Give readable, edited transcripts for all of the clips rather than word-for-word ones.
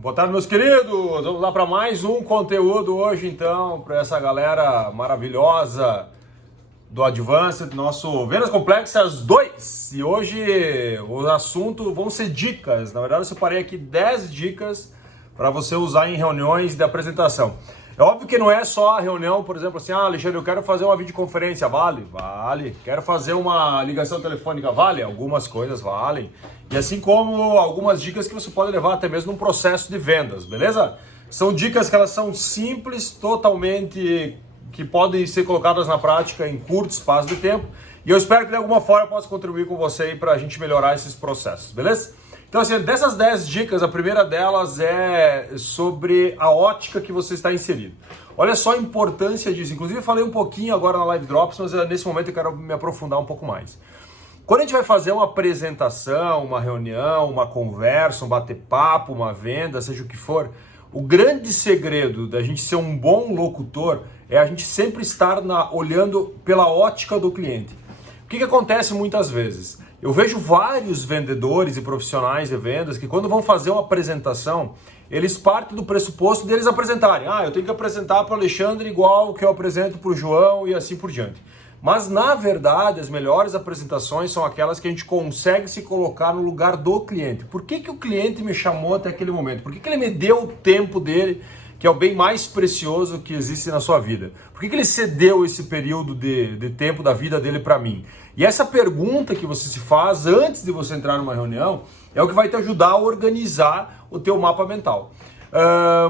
Boa tarde, meus queridos. Vamos lá para mais um conteúdo hoje, então, para essa galera maravilhosa do Advanced, nosso Vendas Complexas 2. E hoje o assunto vão ser dicas. Na verdade, eu separei aqui 10 dicas para você usar em reuniões de apresentação. É óbvio que não é só a reunião, por exemplo, assim, Alexandre, eu quero fazer uma videoconferência, vale? Vale. Quero fazer uma ligação telefônica, vale? Algumas coisas valem. E assim como algumas dicas que você pode levar até mesmo num processo de vendas, beleza? São dicas que elas são simples, totalmente, que podem ser colocadas na prática em curto espaço de tempo. E eu espero que de alguma forma eu possa contribuir com você aí para a gente melhorar esses processos, beleza? Então, assim, dessas 10 dicas, a primeira delas é sobre a ótica que você está inserido. Olha só a importância disso. Inclusive, eu falei um pouquinho agora na Live Drops, mas nesse momento eu quero me aprofundar um pouco mais. Quando a gente vai fazer uma apresentação, uma reunião, uma conversa, um bater-papo, uma venda, seja o que for, o grande segredo da gente ser um bom locutor é a gente sempre estar olhando pela ótica do cliente. O que acontece muitas vezes? Eu vejo vários vendedores e profissionais de vendas que quando vão fazer uma apresentação, eles partem do pressuposto deles apresentarem. Eu tenho que apresentar para o Alexandre igual que eu apresento para o João e assim por diante. Mas, na verdade, as melhores apresentações são aquelas que a gente consegue se colocar no lugar do cliente. Por que o cliente me chamou até aquele momento? Por que ele me deu o tempo dele, que é o bem mais precioso que existe na sua vida? Por que ele cedeu esse período de tempo da vida dele para mim? E essa pergunta que você se faz antes de você entrar numa reunião é o que vai te ajudar a organizar o teu mapa mental.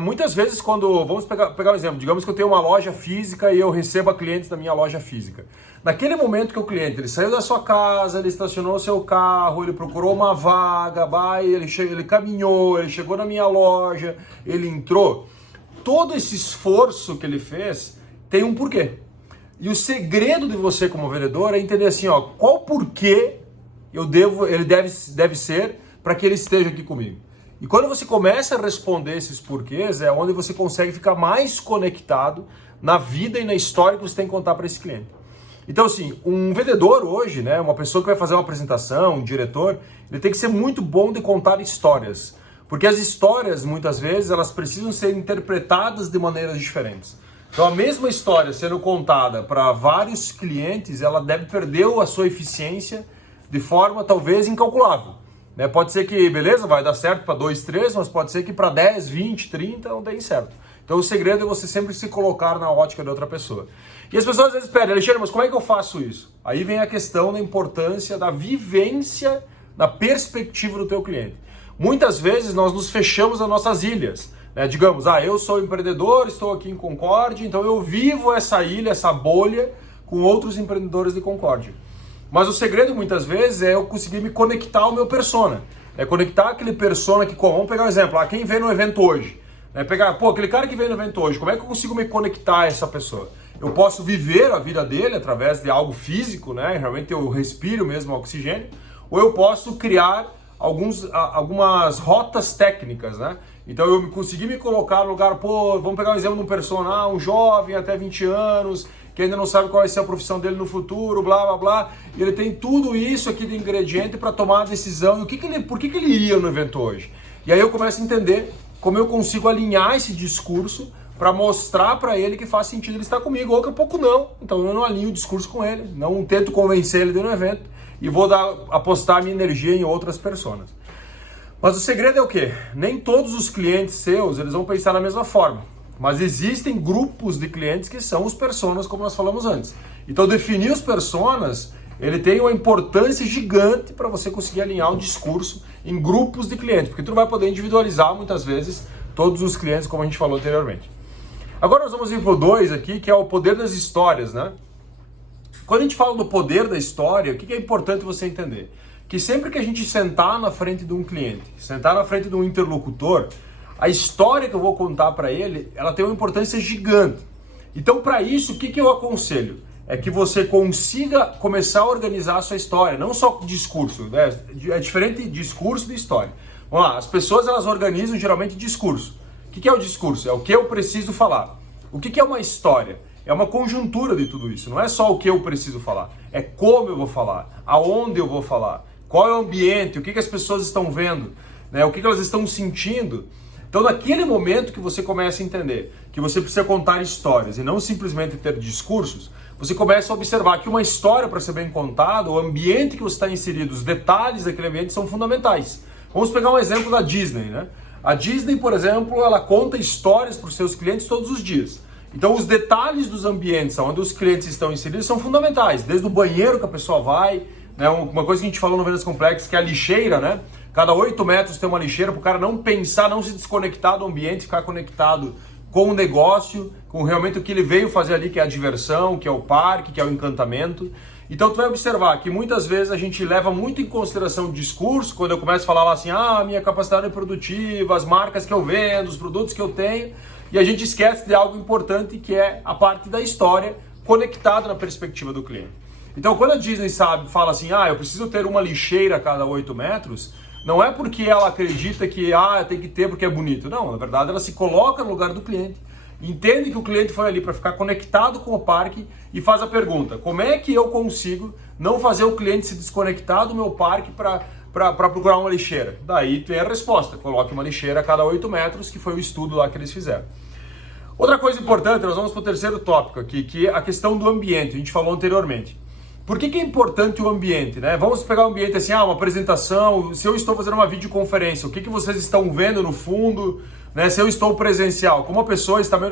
Muitas vezes vamos pegar um exemplo, digamos que eu tenho uma loja física e eu recebo clientes da minha loja física. Naquele momento que o cliente ele saiu da sua casa, ele estacionou o seu carro, ele procurou uma vaga, ele caminhou, ele chegou na minha loja, ele entrou, todo esse esforço que ele fez tem um porquê. E o segredo de você como vendedor é entender assim, qual porquê ele deve ser para que ele esteja aqui comigo. E quando você começa a responder esses porquês, é onde você consegue ficar mais conectado na vida e na história que você tem que contar para esse cliente. Então, assim, um vendedor hoje, né, uma pessoa que vai fazer uma apresentação, um diretor, ele tem que ser muito bom de contar histórias. Porque as histórias, muitas vezes, elas precisam ser interpretadas de maneiras diferentes. Então, a mesma história sendo contada para vários clientes, ela deve perder a sua eficiência de forma, talvez, incalculável. Pode ser que, beleza, vai dar certo para 2, 3, mas pode ser que para 10, 20, 30 não dê certo. Então o segredo é você sempre se colocar na ótica de outra pessoa. E as pessoas às vezes pedem, Alexandre, mas como é que eu faço isso? Aí vem a questão da importância da vivência, da perspectiva do teu cliente. Muitas vezes nós nos fechamos nas nossas ilhas. Digamos, eu sou empreendedor, estou aqui em Concórdia, então eu vivo essa ilha, essa bolha com outros empreendedores de Concórdia. Mas o segredo, muitas vezes, é eu conseguir me conectar ao meu persona. É conectar aquele persona que... Vamos pegar um exemplo. Quem vem no evento hoje? Aquele cara que vem no evento hoje, como é que eu consigo me conectar a essa pessoa? Eu posso viver a vida dele através de algo físico, realmente eu respiro mesmo oxigênio, ou eu posso criar algumas rotas técnicas, Então eu consegui me colocar no lugar, vamos pegar um exemplo de um persona, um jovem até 20 anos... que ainda não sabe qual vai ser a profissão dele no futuro, blá, blá, blá. E ele tem tudo isso aqui de ingrediente para tomar a decisão. E por que ele ia no evento hoje? E aí eu começo a entender como eu consigo alinhar esse discurso para mostrar para ele que faz sentido ele estar comigo, ou que a pouco não. Então eu não alinho o discurso com ele, não tento convencer ele de ir no evento e vou apostar a minha energia em outras pessoas. Mas o segredo é o quê? Nem todos os clientes seus eles vão pensar da mesma forma. Mas existem grupos de clientes que são os personas, como nós falamos antes. Então, definir os personas, ele tem uma importância gigante para você conseguir alinhar um discurso em grupos de clientes, porque tu não vai poder individualizar, muitas vezes, todos os clientes, como a gente falou anteriormente. Agora nós vamos ir para o 2 aqui, que é o poder das histórias, Quando a gente fala do poder da história, o que é importante você entender? Que sempre que a gente sentar na frente de um cliente, sentar na frente de um interlocutor, a história que eu vou contar para ele, ela tem uma importância gigante. Então, para isso, o que eu aconselho? É que você consiga começar a organizar a sua história, não só discurso, É diferente discurso de história. Vamos lá, as pessoas elas organizam geralmente discurso. O que é o discurso? É o que eu preciso falar. O que é uma história? É uma conjuntura de tudo isso. Não é só o que eu preciso falar, é como eu vou falar, aonde eu vou falar, qual é o ambiente, o que as pessoas estão vendo, o que elas estão sentindo. Então, naquele momento que você começa a entender que você precisa contar histórias e não simplesmente ter discursos, você começa a observar que uma história, para ser bem contada, o ambiente que você está inserido, os detalhes daquele ambiente são fundamentais. Vamos pegar um exemplo da Disney, né? A Disney, por exemplo, ela conta histórias para os seus clientes todos os dias. Então, os detalhes dos ambientes onde os clientes estão inseridos são fundamentais. Desde o banheiro que a pessoa vai, né? Uma coisa que a gente falou no Vendas Complexas, que é a lixeira, né? Cada 8 metros tem uma lixeira para o cara não pensar, não se desconectar do ambiente, ficar conectado com o negócio, com realmente o que ele veio fazer ali, que é a diversão, que é o parque, que é o encantamento. Então tu vai observar que muitas vezes a gente leva muito em consideração o discurso, quando eu começo a falar lá assim, a minha capacidade é produtiva, as marcas que eu vendo, os produtos que eu tenho, e a gente esquece de algo importante que é a parte da história conectada na perspectiva do cliente. Então quando a Disney fala assim, eu preciso ter uma lixeira a cada 8 metros, não é porque ela acredita que tem que ter porque é bonito. Não, na verdade ela se coloca no lugar do cliente, entende que o cliente foi ali para ficar conectado com o parque e faz a pergunta, como é que eu consigo não fazer o cliente se desconectar do meu parque para procurar uma lixeira? Daí tem a resposta, coloque uma lixeira a cada 8 metros, que foi o estudo lá que eles fizeram. Outra coisa importante, nós vamos para o terceiro tópico aqui, que é a questão do ambiente, a gente falou anteriormente. Por que é importante o ambiente, né? Vamos pegar o ambiente assim, uma apresentação, se eu estou fazendo uma videoconferência, o que vocês estão vendo no fundo, né? Se eu estou presencial, como a pessoa está me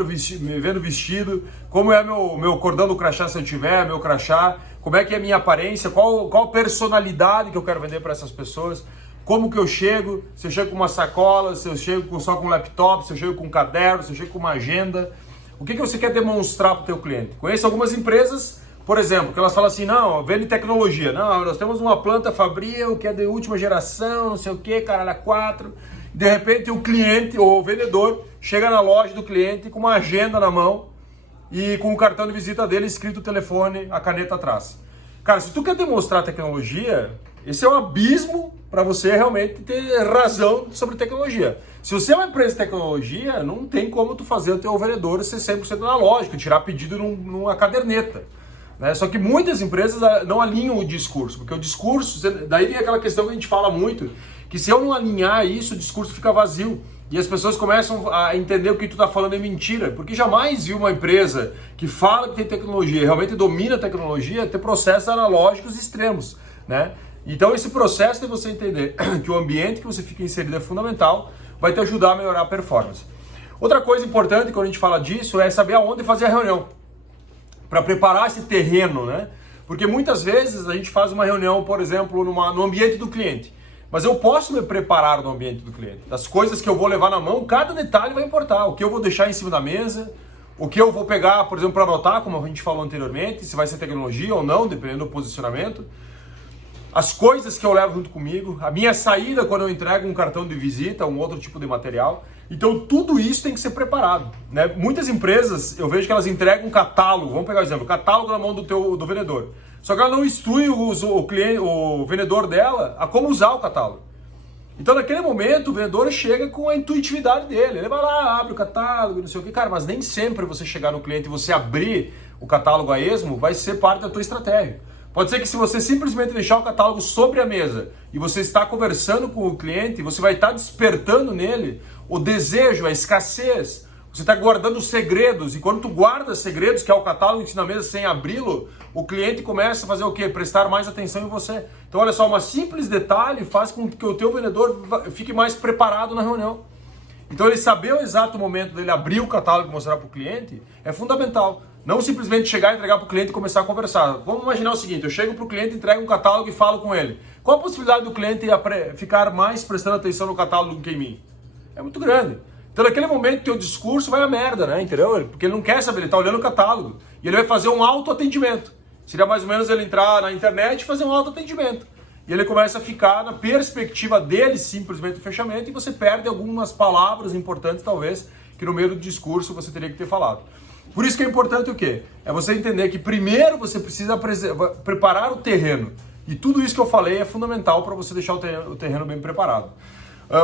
vendo vestido, como é meu cordão do crachá se eu tiver, meu crachá, como é que é a minha aparência, qual a personalidade que eu quero vender para essas pessoas, como que eu chego, se eu chego com uma sacola, se eu chego só com um laptop, se eu chego com um caderno, se eu chego com uma agenda, o que você quer demonstrar para o teu cliente? Conheço algumas empresas, por exemplo, que elas falam assim, não, vende tecnologia. Não, nós temos uma planta Fabril que é de última geração, não sei o que, caralho, 4. De repente o cliente, ou o vendedor, chega na loja do cliente com uma agenda na mão e com o cartão de visita dele escrito o telefone, a caneta atrás. Cara, se tu quer demonstrar tecnologia, esse é um abismo para você realmente ter razão sobre tecnologia. Se você é uma empresa de tecnologia, não tem como tu fazer o teu vendedor ser 100% analógico, tirar pedido numa caderneta. Né? Só que muitas empresas não alinham o discurso, porque o discurso, daí vem aquela questão que a gente fala muito, que se eu não alinhar isso, o discurso fica vazio. E as pessoas começam a entender o que tu está falando é mentira, porque jamais vi uma empresa que fala que tem tecnologia, realmente domina a tecnologia, ter processos analógicos extremos. Né? Então esse processo de você entender que o ambiente que você fica inserido é fundamental, vai te ajudar a melhorar a performance. Outra coisa importante quando a gente fala disso é saber aonde fazer a reunião, para preparar esse terreno, né? Porque muitas vezes a gente faz uma reunião, por exemplo, no ambiente do cliente, mas eu posso me preparar no ambiente do cliente. Das coisas que eu vou levar na mão, cada detalhe vai importar. O que eu vou deixar em cima da mesa, o que eu vou pegar, por exemplo, para anotar, como a gente falou anteriormente, se vai ser tecnologia ou não, dependendo do posicionamento. As coisas que eu levo junto comigo, a minha saída quando eu entrego um cartão de visita, um outro tipo de material. Então tudo isso tem que ser preparado. Né? Muitas empresas, eu vejo que elas entregam um catálogo, vamos pegar o exemplo, catálogo na mão do vendedor. Só que ela não instrui o vendedor dela a como usar o catálogo. Então naquele momento o vendedor chega com a intuitividade dele. Ele vai lá, abre o catálogo, não sei o que. Cara, mas nem sempre você chegar no cliente e você abrir o catálogo a esmo vai ser parte da tua estratégia. Pode ser que se você simplesmente deixar o catálogo sobre a mesa e você está conversando com o cliente, você vai estar despertando nele o desejo, a escassez. Você está guardando segredos e quando tu guarda segredos, que é o catálogo que na mesa sem abri-lo, o cliente começa a fazer o quê? Prestar mais atenção em você. Então olha só, um simples detalhe faz com que o teu vendedor fique mais preparado na reunião. Então ele saber o exato momento dele abrir o catálogo e mostrar para o cliente é fundamental. Não simplesmente chegar, entregar para o cliente e começar a conversar. Vamos imaginar o seguinte, eu chego para o cliente, entrego um catálogo e falo com ele. Qual a possibilidade do cliente ficar mais prestando atenção no catálogo do que em mim? É muito grande. Então naquele momento teu discurso vai a merda, né? Entendeu? Porque ele não quer saber, ele está olhando o catálogo. E ele vai fazer um autoatendimento. Seria mais ou menos ele entrar na internet e fazer um autoatendimento. E ele começa a ficar na perspectiva dele, simplesmente o fechamento, e você perde algumas palavras importantes, talvez, que no meio do discurso você teria que ter falado. Por isso que é importante o quê? É você entender que primeiro você precisa preparar o terreno. E tudo isso que eu falei é fundamental para você deixar o terreno bem preparado.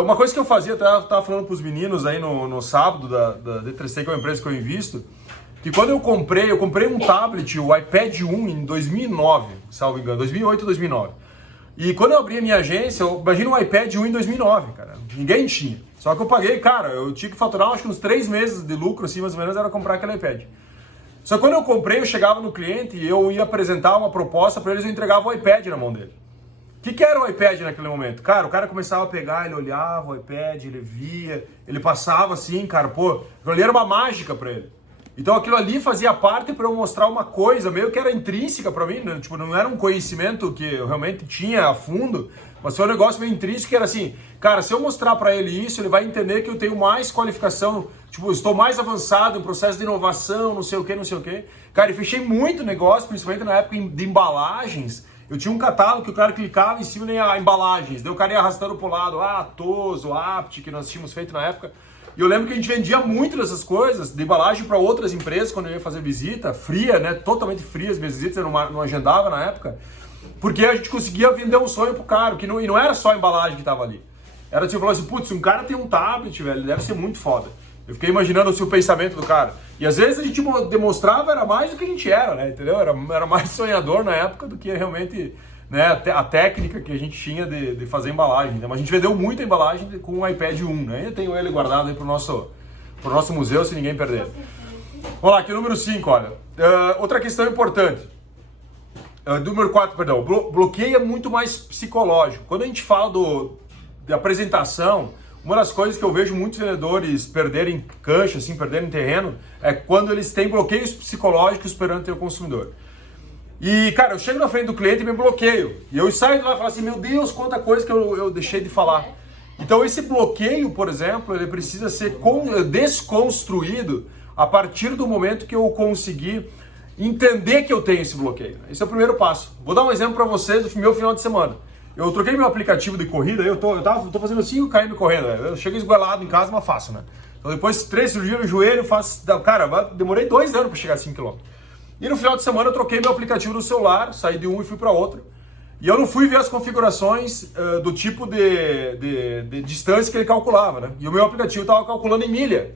Uma coisa que eu fazia, eu estava falando para os meninos aí no sábado da D3T, que é uma empresa que eu invisto, que quando eu comprei um tablet, o iPad 1 em 2009, salvo engano, 2008 ou 2009. E quando eu abri a minha agência, imagina um iPad 1 em 2009, cara. Ninguém tinha. Só que eu paguei, cara, eu tinha que faturar acho que uns 3 meses de lucro, assim, mais ou menos, era comprar aquele iPad. Só que quando eu comprei, eu chegava no cliente e eu ia apresentar uma proposta para eles, eu entregava o iPad na mão dele. O que era o iPad naquele momento? Cara, o cara começava a pegar, ele olhava o iPad, ele via, ele passava assim, cara, pô, aquilo ali era uma mágica para ele. Então aquilo ali fazia parte para eu mostrar uma coisa meio que era intrínseca para mim, né? Tipo, não era um conhecimento que eu realmente tinha a fundo, mas foi um negócio meio intrínseco que era assim, cara, se eu mostrar para ele isso, ele vai entender que eu tenho mais qualificação, tipo, estou mais avançado em processo de inovação, não sei o que, não sei o que. Cara, e fechei muito negócio, principalmente na época de embalagens. Eu tinha um catálogo que o cara clicava em cima de embalagens, daí o cara ia arrastando pro lado, Tozo, Apt, que nós tínhamos feito na época. E eu lembro que a gente vendia muito dessas coisas, de embalagem para outras empresas, quando eu ia fazer visita, fria, né? Totalmente fria as minhas visitas, eu não agendava na época. Porque a gente conseguia vender um sonho pro cara, e não era só a embalagem que tava ali. Era tipo, falou assim, putz, um cara tem um tablet, velho, deve ser muito foda. Eu fiquei imaginando assim, o pensamento do cara. E às vezes a gente demonstrava, era mais do que a gente era, né? Entendeu? Era mais sonhador na época do que realmente... Né, a técnica que a gente tinha de fazer embalagem. Né? Mas a gente vendeu muita embalagem com o iPad 1, né? Eu tenho ele guardado aí pro nosso museu, se ninguém perder. Vamos lá, aqui número 5, olha. Outra questão importante. Número 4, perdão. Bloqueio é muito mais psicológico. Quando a gente fala de apresentação, uma das coisas que eu vejo muitos vendedores perderem cancha, assim, perderem terreno, é quando eles têm bloqueios psicológicos perante o consumidor. E, cara, eu chego na frente do cliente e me bloqueio. E eu saio de lá e falo assim, meu Deus, quanta coisa que eu deixei de falar. Então esse bloqueio, por exemplo, ele precisa ser desconstruído a partir do momento que eu conseguir entender que eu tenho esse bloqueio. Esse é o primeiro passo. Vou dar um exemplo para vocês do meu final de semana. Eu troquei meu aplicativo de corrida, eu tô fazendo 5 km correndo. Né? Eu chego esgoelado em casa, mas faço, né? Então depois de 3 cirurgias no joelho, faço... Cara, demorei 2 anos para chegar a 5 km. E no final de semana eu troquei meu aplicativo no celular, saí de um e fui para outro. E eu não fui ver as configurações do tipo de distância que ele calculava, né? E o meu aplicativo estava calculando em milha.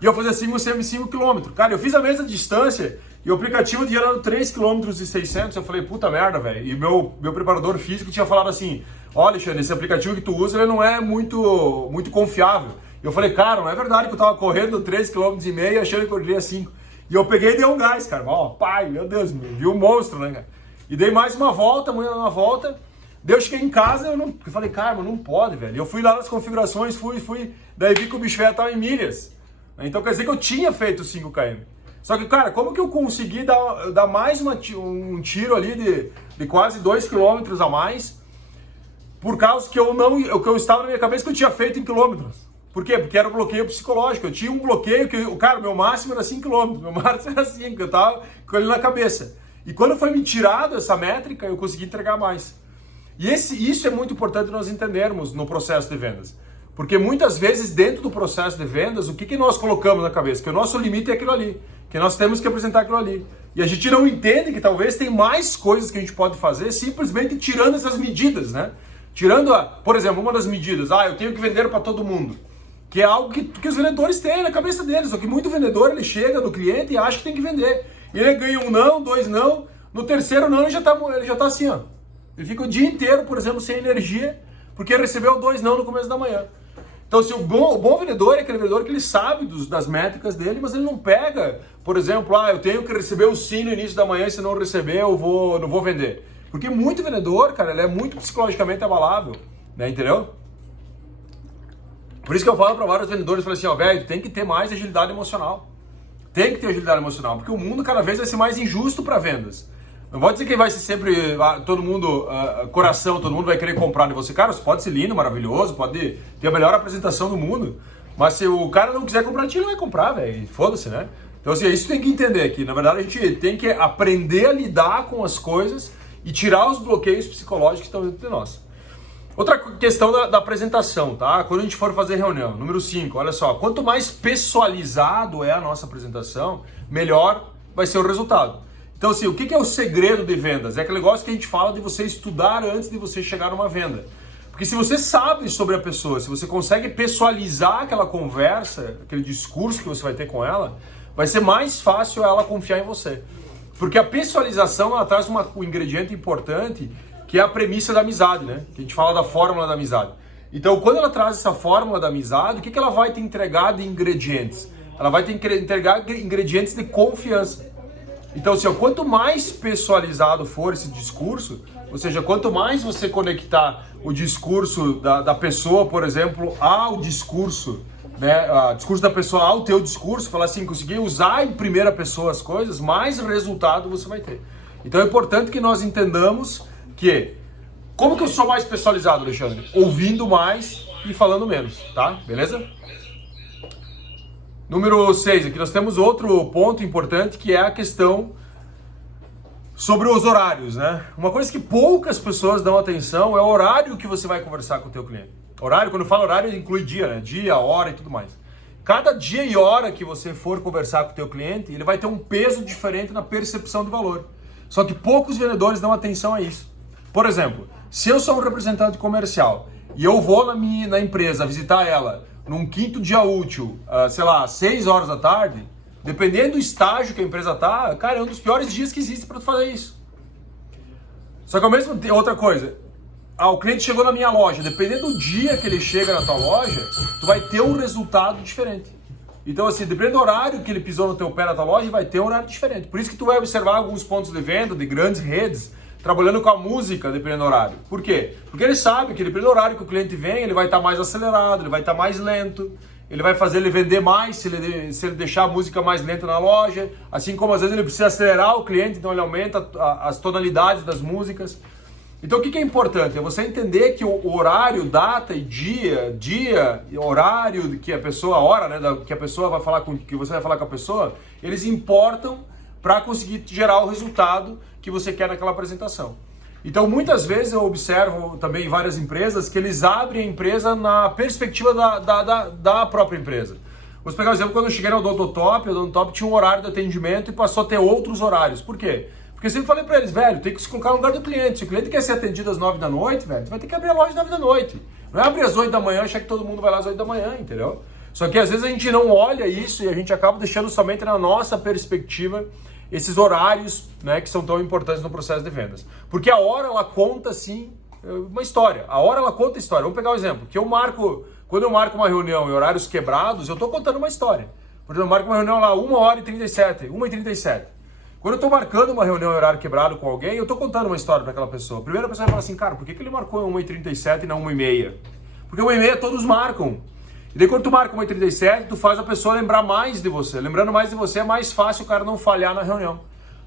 E eu fazia 5 km. Cara, eu fiz a mesma distância e o aplicativo tinha dado 3,6 km. Eu falei, puta merda, velho. E meu preparador físico tinha falado assim, olha, Alexandre, esse aplicativo que tu usa, ele não é muito confiável. E eu falei, cara, não é verdade que eu tava correndo 3,5 km achando que eu iria 5. E eu peguei e dei um gás, cara. Ó, pai, meu Deus, vi um monstro, né, cara? E dei mais uma volta, uma volta. Daí eu cheguei em casa, eu falei, cara, mas não pode, velho. Eu fui lá nas configurações, fui. Daí vi que o bicho velho tava em milhas. Então quer dizer que eu tinha feito 5 km. Só que, cara, como que eu consegui dar mais um tiro ali de quase 2 km a mais? Por causa que eu estava na minha cabeça que eu tinha feito em quilômetros. Por quê? Porque era um bloqueio psicológico. Eu tinha um bloqueio que, cara, meu máximo era 5 km, meu máximo era 5, eu tava com ele na cabeça. E quando foi me tirado essa métrica, eu consegui entregar mais. E isso é muito importante nós entendermos no processo de vendas. Porque muitas vezes, dentro do processo de vendas, o que nós colocamos na cabeça? Que o nosso limite é aquilo ali, que nós temos que apresentar aquilo ali. E a gente não entende que talvez tem mais coisas que a gente pode fazer simplesmente tirando essas medidas, né? Tirando, por exemplo, uma das medidas, eu tenho que vender para todo mundo. Que é algo que os vendedores têm na cabeça deles. Só que muito vendedor, ele chega no cliente e acha que tem que vender. E ele ganha 1 não, 2 não. No terceiro não, ele já tá assim, ó. Ele fica o dia inteiro, por exemplo, sem energia, porque ele recebeu 2 não no começo da manhã. Então, assim, o bom vendedor é aquele vendedor que ele sabe das métricas dele, mas ele não pega, por exemplo, eu tenho que receber o sim no início da manhã, e se não receber, não vou vender. Porque muito vendedor, cara, ele é muito psicologicamente abalável, né, entendeu? Por isso que eu falo para vários vendedores, eu falo assim, velho, tem que ter mais agilidade emocional. Tem que ter agilidade emocional, porque o mundo cada vez vai ser mais injusto para vendas. Não vou dizer que vai ser sempre todo mundo, coração, todo mundo vai querer comprar de você. Cara, você pode ser lindo, maravilhoso, pode ter a melhor apresentação do mundo, mas se o cara não quiser comprar de ti, ele não vai comprar, velho. Foda-se, né? Então, assim, isso tem que entender aqui. Na verdade, a gente tem que aprender a lidar com as coisas e tirar os bloqueios psicológicos que estão dentro de nós. Outra questão da apresentação, tá? Quando a gente for fazer reunião, número 5, olha só, quanto mais pessoalizado é a nossa apresentação, melhor vai ser o resultado. Então, assim, o que é o segredo de vendas? É aquele negócio que a gente fala de você estudar antes de você chegar numa venda. Porque se você sabe sobre a pessoa, se você consegue pessoalizar aquela conversa, aquele discurso que você vai ter com ela, vai ser mais fácil ela confiar em você. Porque a pessoalização, ela traz um ingrediente importante, que é a premissa da amizade, né? Que a gente fala da fórmula da amizade. Então, quando ela traz essa fórmula da amizade, o que ela vai te entregar de ingredientes? Ela vai te entregar ingredientes de confiança. Então, assim, quanto mais pessoalizado for esse discurso, ou seja, quanto mais você conectar o discurso da pessoa, por exemplo, ao discurso, né, o discurso da pessoa ao teu discurso, falar assim, conseguir usar em primeira pessoa as coisas, mais resultado você vai ter. Então é importante que nós entendamos que, como que eu sou mais pessoalizado, Alexandre? Ouvindo mais e falando menos, tá? Beleza? Número 6, aqui nós temos outro ponto importante, que é a questão sobre os horários, né? Uma coisa que poucas pessoas dão atenção é o horário que você vai conversar com o teu cliente. Horário, quando eu falo horário, inclui dia, né? Dia, hora e tudo mais. Cada dia e hora que você for conversar com o teu cliente, ele vai ter um peso diferente na percepção de valor. Só que poucos vendedores dão atenção a isso. Por exemplo, se eu sou um representante comercial e eu vou na empresa visitar ela num quinto dia útil, sei lá, 6 horas da tarde, dependendo do estágio que a empresa tá, cara, é um dos piores dias que existe para tu fazer isso. Só que ao mesmo tempo, outra coisa, o cliente chegou na minha loja, dependendo do dia que ele chega na tua loja, tu vai ter um resultado diferente. Então assim, dependendo do horário que ele pisou no teu pé na tua loja, vai ter um horário diferente. Por isso que tu vai observar alguns pontos de venda de grandes redes, trabalhando com a música dependendo do horário. Por quê? Porque ele sabe que dependendo do horário que o cliente vem, ele vai estar mais acelerado, ele vai estar mais lento, ele vai fazer ele vender mais se ele deixar a música mais lenta na loja, assim como às vezes ele precisa acelerar o cliente, então ele aumenta as tonalidades das músicas. Então o que é importante? É você entender que o horário, data e dia, horário que a pessoa, a hora, né, que a pessoa vai falar que você vai falar com a pessoa, eles importam para conseguir gerar o resultado que você quer naquela apresentação. Então muitas vezes eu observo também em várias empresas que eles abrem a empresa na perspectiva da própria empresa. Vou pegar um exemplo, quando eu cheguei no Odontotop, o Odontotop tinha um horário de atendimento e passou a ter outros horários. Por quê? Porque eu sempre falei para eles, velho, tem que se colocar no lugar do cliente. Se o cliente quer ser atendido às 9 da noite, velho, você vai ter que abrir a loja às 9 da noite. Não é abrir às 8 da manhã e achar que todo mundo vai lá às 8 da manhã, entendeu? Só que às vezes a gente não olha isso e a gente acaba deixando somente na nossa perspectiva esses horários, né, que são tão importantes no processo de vendas. Porque a hora, ela conta, sim, uma história. A hora, ela conta história. Vamos pegar um exemplo. Quando eu marco uma reunião em horários quebrados, eu estou contando uma história. Por exemplo, eu marco uma reunião lá 1h37, 1h37. Quando eu estou marcando uma reunião em horário quebrado com alguém, eu estou contando uma história para aquela pessoa. A primeira pessoa vai falar assim, cara, por que ele marcou em 1h37 e não 1h30? Porque 1h30 todos marcam. E daí quando tu marca 1h37, tu faz a pessoa lembrar mais de você. Lembrando mais de você, é mais fácil o cara não falhar na reunião.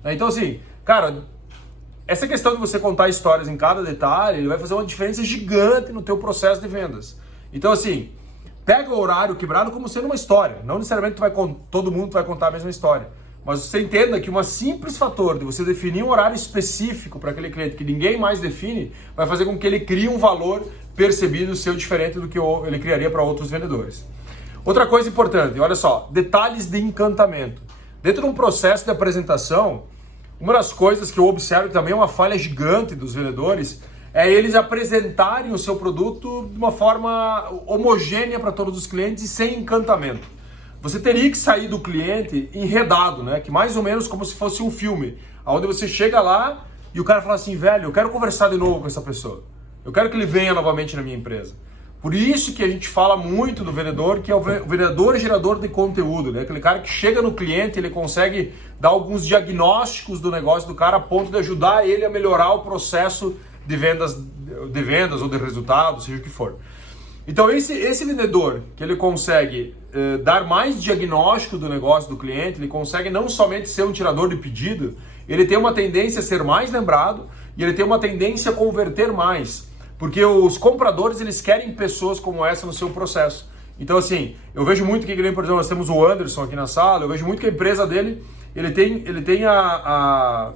Então assim, cara, essa questão de você contar histórias em cada detalhe, vai fazer uma diferença gigante no teu processo de vendas. Então assim, pega o horário quebrado como sendo uma história. Não necessariamente todo mundo vai contar a mesma história. Mas você entenda que um simples fator de você definir um horário específico para aquele cliente que ninguém mais define, vai fazer com que ele crie um valor percebido seu diferente do que ele criaria para outros vendedores. Outra coisa importante, olha só, detalhes de encantamento. Dentro de um processo de apresentação, uma das coisas que eu observo também é uma falha gigante dos vendedores, é eles apresentarem o seu produto de uma forma homogênea para todos os clientes e sem encantamento. Você teria que sair do cliente enredado, né? Que mais ou menos como se fosse um filme, onde você chega lá e o cara fala assim, velho, eu quero conversar de novo com essa pessoa. Eu quero que ele venha novamente na minha empresa. Por isso que a gente fala muito do vendedor, que é o vendedor gerador de conteúdo, né? Aquele cara que chega no cliente, ele consegue dar alguns diagnósticos do negócio do cara a ponto de ajudar ele a melhorar o processo de vendas ou de resultados, seja o que for. Então esse vendedor que ele consegue dar mais diagnóstico do negócio do cliente, ele consegue não somente ser um tirador de pedido, ele tem uma tendência a ser mais lembrado e ele tem uma tendência a converter mais, porque os compradores eles querem pessoas como essa no seu processo. Então assim, eu vejo muito que, por exemplo, nós temos o Anderson aqui na sala, eu vejo muito que a empresa dele, ele tem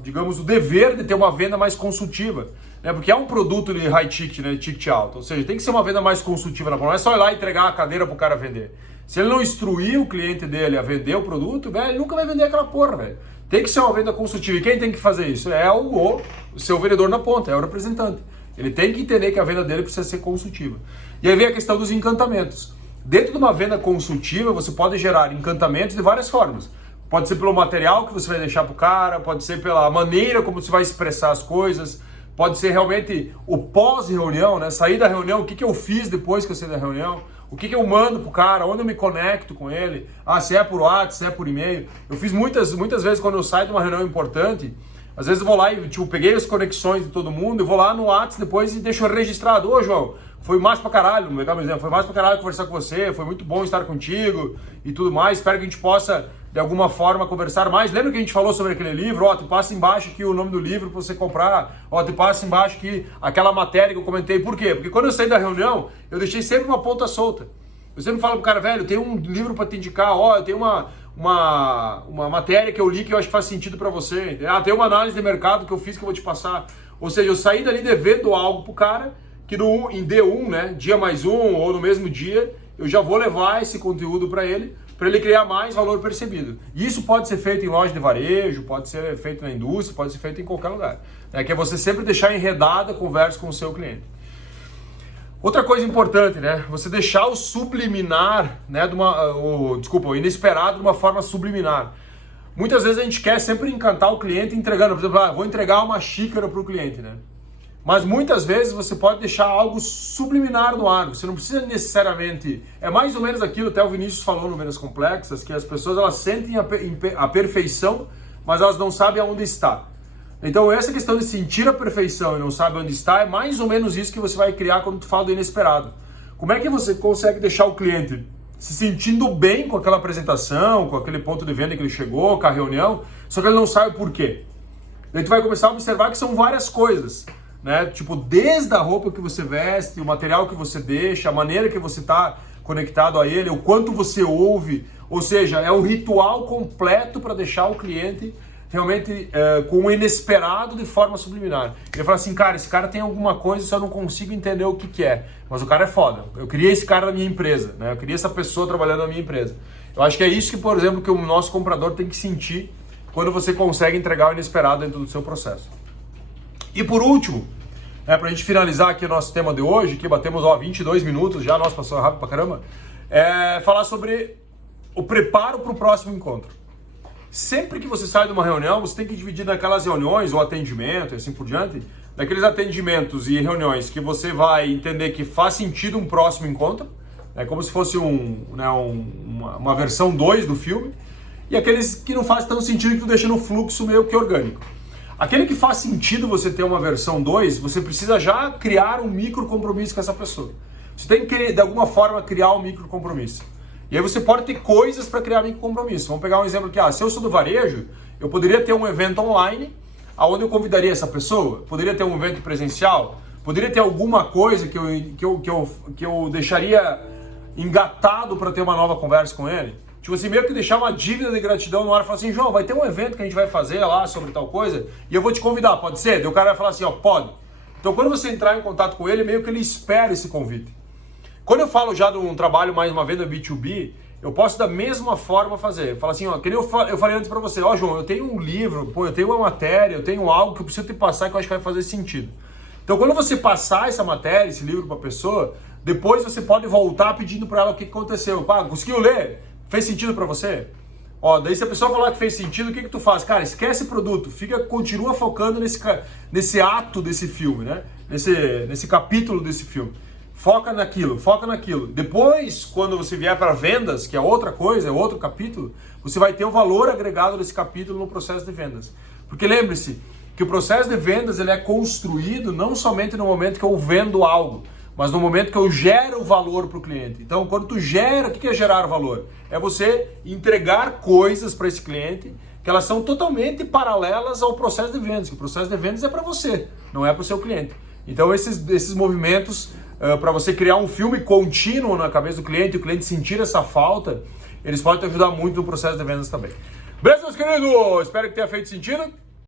digamos, o dever de ter uma venda mais consultiva. Porque é um produto de high ticket, né, de ticket alto, ou seja, tem que ser uma venda mais consultiva, não é só ir lá e entregar a cadeira para o cara vender. Se ele não instruir o cliente dele a vender o produto, velho, ele nunca vai vender aquela porra, velho. Tem que ser uma venda consultiva. E quem tem que fazer isso? É o seu vendedor na ponta, é o representante. Ele tem que entender que a venda dele precisa ser consultiva. E aí vem a questão dos encantamentos. Dentro de uma venda consultiva, você pode gerar encantamentos de várias formas. Pode ser pelo material que você vai deixar para o cara, pode ser pela maneira como você vai expressar as coisas, pode ser realmente o pós-reunião, né? Sair da reunião, o que eu fiz depois que eu saí da reunião, o que eu mando pro cara, onde eu me conecto com ele, se é por WhatsApp, se é por e-mail. Eu fiz muitas vezes quando eu saio de uma reunião importante, às vezes eu vou lá e peguei as conexões de todo mundo, eu vou lá no WhatsApp depois e deixo registrado. Ô, João, foi massa pra caralho, vou pegar meu exemplo, foi massa pra caralho conversar com você, foi muito bom estar contigo e tudo mais. Espero que a gente possa, de alguma forma, conversar mais. Lembra que a gente falou sobre aquele livro? Te passa embaixo aqui o nome do livro pra você comprar. Te passa embaixo aqui aquela matéria que eu comentei. Por quê? Porque quando eu saí da reunião, eu deixei sempre uma ponta solta. Eu sempre falo pro cara, velho, tem um livro pra te indicar, eu tenho uma matéria que eu li que eu acho que faz sentido pra você. Tem uma análise de mercado que eu fiz que eu vou te passar. Ou seja, eu saí dali devendo algo pro cara, que em D1, né, dia mais um, ou no mesmo dia, eu já vou levar esse conteúdo para ele criar mais valor percebido. E isso pode ser feito em loja de varejo, pode ser feito na indústria, pode ser feito em qualquer lugar. Que é você sempre deixar enredada a conversa com o seu cliente. Outra coisa importante, né? Você deixar o subliminar, né? O inesperado de uma forma subliminar. Muitas vezes a gente quer sempre encantar o cliente entregando, por exemplo, vou entregar uma xícara para o cliente, né? Mas muitas vezes você pode deixar algo subliminar no ar. Você não precisa necessariamente... É mais ou menos aquilo, até o Vinícius falou no Vendas Complexas, que as pessoas elas sentem a perfeição, mas elas não sabem aonde está. Então essa questão de sentir a perfeição e não saber onde está é mais ou menos isso que você vai criar quando tu fala do inesperado. Como é que você consegue deixar o cliente se sentindo bem com aquela apresentação, com aquele ponto de venda que ele chegou, com a reunião, só que ele não sabe o porquê? Daí tu vai começar a observar que são várias coisas, né? Tipo, desde a roupa que você veste, o material que você deixa, a maneira que você está conectado a ele, o quanto você ouve, ou seja, é um ritual completo para deixar o cliente realmente com o inesperado de forma subliminar. Ele fala assim, cara, esse cara tem alguma coisa, só eu não consigo entender o que é, mas o cara é foda. Eu queria esse cara na minha empresa, né? Eu queria essa pessoa trabalhando na minha empresa. Eu acho que é isso que, por exemplo, que o nosso comprador tem que sentir quando você consegue entregar o inesperado dentro do seu processo. E por último, para a gente finalizar aqui o nosso tema de hoje, que batemos 22 minutos já, nossa, passou rápido pra caramba, falar sobre o preparo para o próximo encontro. Sempre que você sai de uma reunião, você tem que dividir naquelas reuniões, ou atendimento, e assim por diante, daqueles atendimentos e reuniões que você vai entender que faz sentido um próximo encontro, como se fosse uma versão 2 do filme, e aqueles que não faz tanto sentido que tu deixa no fluxo meio que orgânico. Aquele que faz sentido você ter uma versão 2, você precisa já criar um micro compromisso com essa pessoa. Você tem que, de alguma forma, criar um micro compromisso. E aí você pode ter coisas para criar micro compromisso. Vamos pegar um exemplo aqui. Se eu sou do varejo, eu poderia ter um evento online, onde eu convidaria essa pessoa. Poderia ter um evento presencial. Poderia ter alguma coisa que eu deixaria engatado para ter uma nova conversa com ele. Tipo assim, meio que deixar uma dívida de gratidão no ar e falar assim, João, vai ter um evento que a gente vai fazer lá sobre tal coisa e eu vou te convidar, pode ser? Daí o cara vai falar assim, pode. Então quando você entrar em contato com ele, meio que ele espera esse convite. Quando eu falo já de um trabalho mais uma venda B2B, eu posso da mesma forma fazer. Fala assim, que nem eu falei antes pra você, João, eu tenho um livro, eu tenho uma matéria, eu tenho algo que eu preciso te passar que eu acho que vai fazer sentido. Então quando você passar essa matéria, esse livro pra pessoa, depois você pode voltar pedindo pra ela o que aconteceu. Conseguiu ler? Fez sentido pra você? Daí se a pessoa falar que fez sentido, o que tu faz? Cara, esquece o produto, continua focando nesse ato desse filme, né? Nesse capítulo desse filme. Foca naquilo. Depois, quando você vier para vendas, que é outra coisa, é outro capítulo, você vai ter o valor agregado desse capítulo no processo de vendas. Porque lembre-se que o processo de vendas ele é construído não somente no momento que eu vendo algo, mas no momento que eu gero valor para o cliente. Então, quando tu gera, o que é gerar valor? É você entregar coisas para esse cliente que elas são totalmente paralelas ao processo de vendas. O processo de vendas é para você, não é para o seu cliente. Então, esses movimentos, para você criar um filme contínuo na cabeça do cliente e o cliente sentir essa falta, eles podem te ajudar muito no processo de vendas também. Beleza, meus queridos? Espero que tenha feito sentido.